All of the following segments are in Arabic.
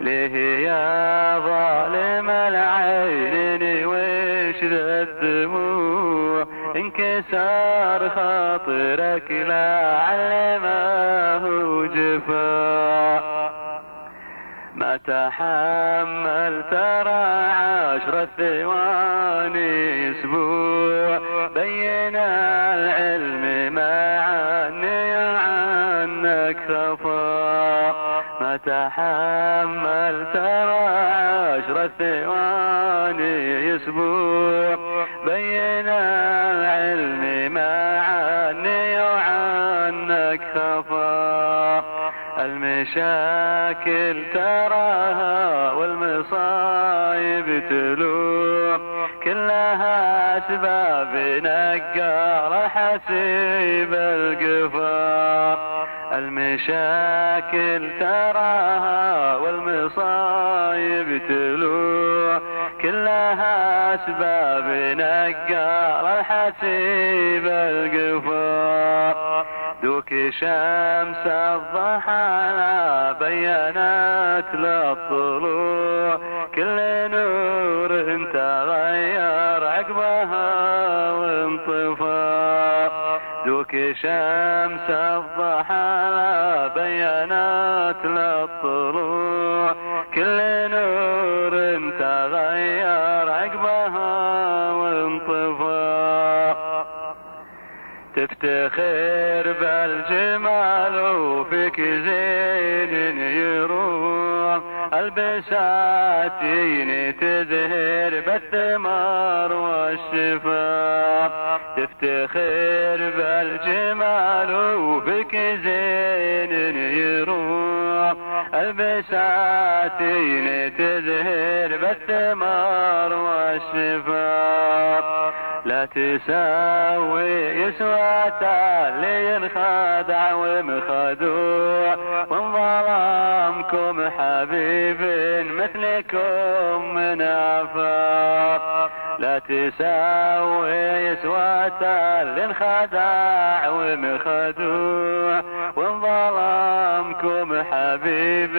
ليه يا ظالم العين وش ذا الدموع انكسار خاطرك لعل هو جفا ما تحمل ترى 10 ثواني اسبوع بين العلم مع اني عنك خفا ما تحمل ترى 10 ثواني اسبوع بين العلم مع اني عنك خفا المشاكل تراها والمصايب تلوح كلها اسباب نقار حسيب القفا المشاكل تراها والمصايب تلوح كلها اسباب نقار حسيب القفا دوك شمس الضحى بينت للطلوع كل نور تغير عقبها وانطفى دوك شمس الضحى بينت للطلوع كل نور تغير عقبها وانطفى تفتخر بالجمال وفيك زين يروح البساتين تزهر بالثمار والشفاء تفتخر بالجمال وفيك زين يروح البساتين تزهر بالثمار والشفاء لا تساوي يسوى اللي ينخدع ومخدوع من ظلامكم حبيب مثلكم من عفاق لا تساوي يسوى اللي انخدع ومخدوع ومن ظلامكم حبيب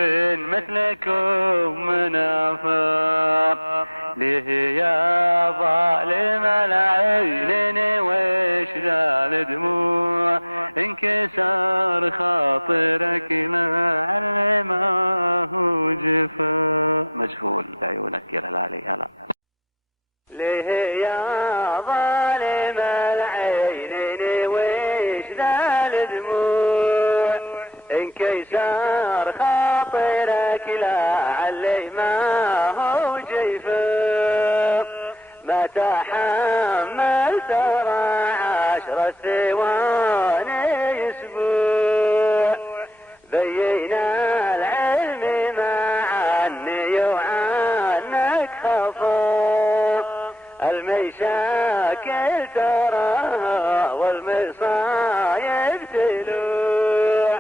مثلكم من عفاق ليه يا ظالم العين وش ذا الدموع انكسار خاطرك لعل ما هو جفا مجهول بعيونك يا الهلالي هلا ليه يا ظالم العين وش ذا الدموع انكسار خاطرك لعل ما هو جفا ما تحمل ترى 10 ثواني اسبوع بينا العلم مع اني وعنك خفا المشاكل تراها والمصايب تلوح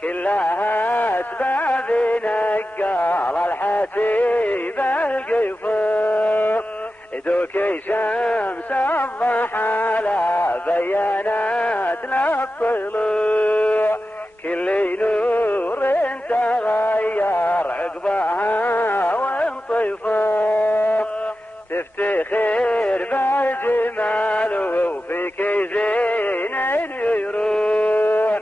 كلها اسباب نقار الحسيب القفا دوك شمس الضحى لا بينت للطلوع كل نور تغير عقبها وانطفى تفتخر بالجمال وفيك زين يروح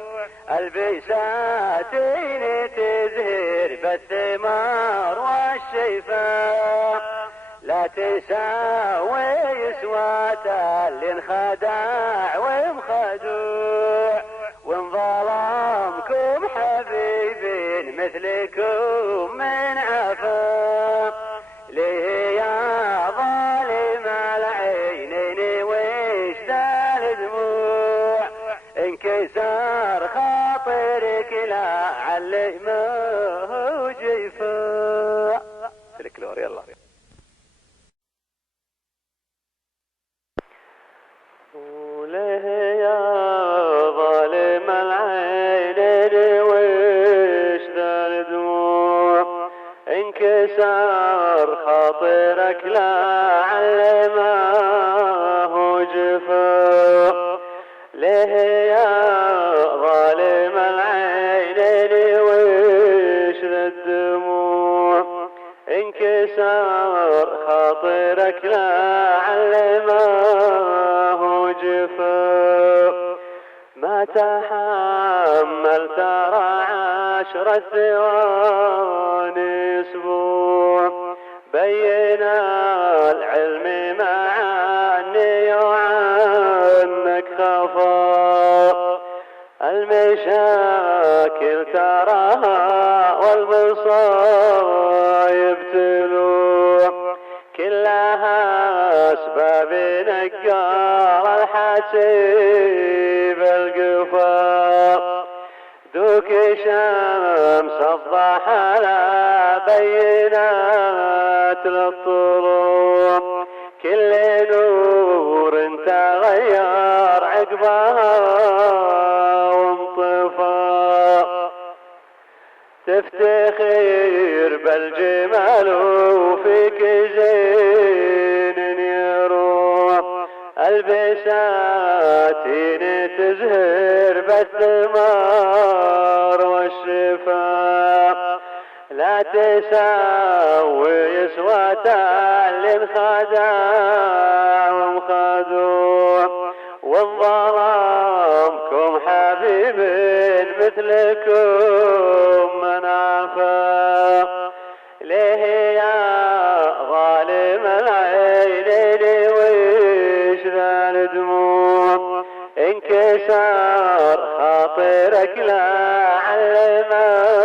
البساتين تزهر بالثمار والشفاء لا تساوي يسوات اللي انخدع ومخدوع وانظلمكم حبيبين مثلكم من عفا ليه يا ظالم العينين وش ذا الدموع انكسار خاطرك لعل ما هو جفا تركلور يلا وليه يا ظالم العينين وش ذا الدموع انكسار خاطرك لعل ما هو جفا ليه يا ظالم العينين وش ذا الدموع انكسر خاطرك لعل ما هو جفا ما تحمل ترى 10 ثواني اسبوع بين العلم مع اني عنك خفا المشاكل تراها والمصايب تلوح كلها اسباب نقار الحسيب القفا دوك شمس الضحى لا بينات للطلوع كل نور تغير عقبها وانطفى تفتخر بالجمال وفيك زين يروح البساتين تزهر بالثمار والشفاء لا تساوي يسوة اللي انخدع ومخدوع والظلامكم حبيب مثلكم من عفا ليه يا ظالم العينين ويش ذا الدموع انكسر خاطرك لعل ما